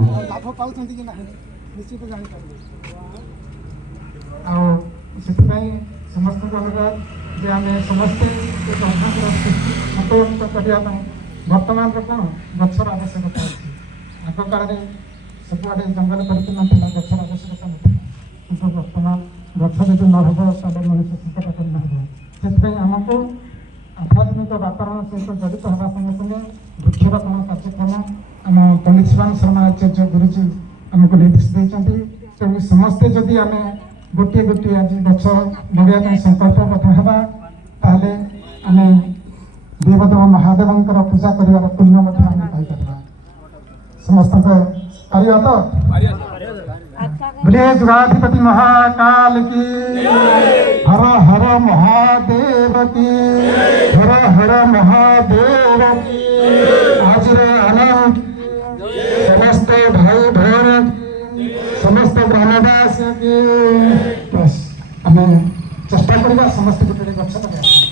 ଲାଭ ପାଉଛନ୍ତି କି ନାହିଁ ନିଶ୍ଚିତ ଜାଣିପାରିବେ। ଆଉ ସେଥିପାଇଁ ସମସ୍ତଙ୍କୁ ଅନୁରୋଧ ଯେ ଆମେ ସମସ୍ତେ ଏକ ଅଭ୍ୟାସର ସୃଷ୍ଟି ଅନ୍ତର୍ଭୁକ୍ତ କରିବା ପାଇଁ ବର୍ତ୍ତମାନର କ'ଣ ଗଛର ଆବଶ୍ୟକତା ଅଛି। ଆଗ କାଳରେ ସବୁଆଡ଼େ ଜଙ୍ଗଲ ପରିପୂର୍ଣ୍ଣ ଥିଲା, ଗଛର ଆବଶ୍ୟକତା ନଥିଲା, କିନ୍ତୁ ବର୍ତ୍ତମାନ ଗଛ ଯଦି ନ ହେବ ତାହେଲେ ମଣିଷ ସଙ୍କଟାପନ୍ନ ହେବ। ସେଥିପାଇଁ ଆମକୁ ଆଧ୍ୟାତ୍ମିକ ବାତାବରଣ ସହିତ ଜଡ଼ିତ ହେବା ସଙ୍ଗେ ସଙ୍ଗେ ବୃକ୍ଷରୋପଣ କାର୍ଯ୍ୟକ୍ରମ ଆମ ପଣ୍ଡିତ ଶିବାନନ୍ଦ ଶର୍ମା ଆଚାର୍ଯ୍ୟ ଗୁରୁଜୀ ଆମକୁ ନିର୍ଦ୍ଦେଶ ଦେଇଛନ୍ତି। ତେଣୁ ସମସ୍ତେ ଯଦି ଆମେ ଗୋଟିଏ ଗୋଟିଏ ଆଜି ଗଛ ଲଗାଇବା ପାଇଁ ସଂକଳ୍ପବଦ୍ଧ ହେବା ତାହେଲେ ଆମେ ଦେବଦେବ ମହାଦେବଙ୍କର ପୂଜା କରିବାର ପୁଣ୍ୟ ମଧ୍ୟ ଆମେ ପାଇପାରିବା। ସମସ୍ତଙ୍କ ପାରିବା ତ? बोलिए जुगाधिपति महाकाल की, हर हर महादेव की, हर हर महादेव की। आज आनंद समस्त भाई बहन समस्त ग्रामवासी की बस आम चेष्टा करवा समस्त गोटे गछ लगे।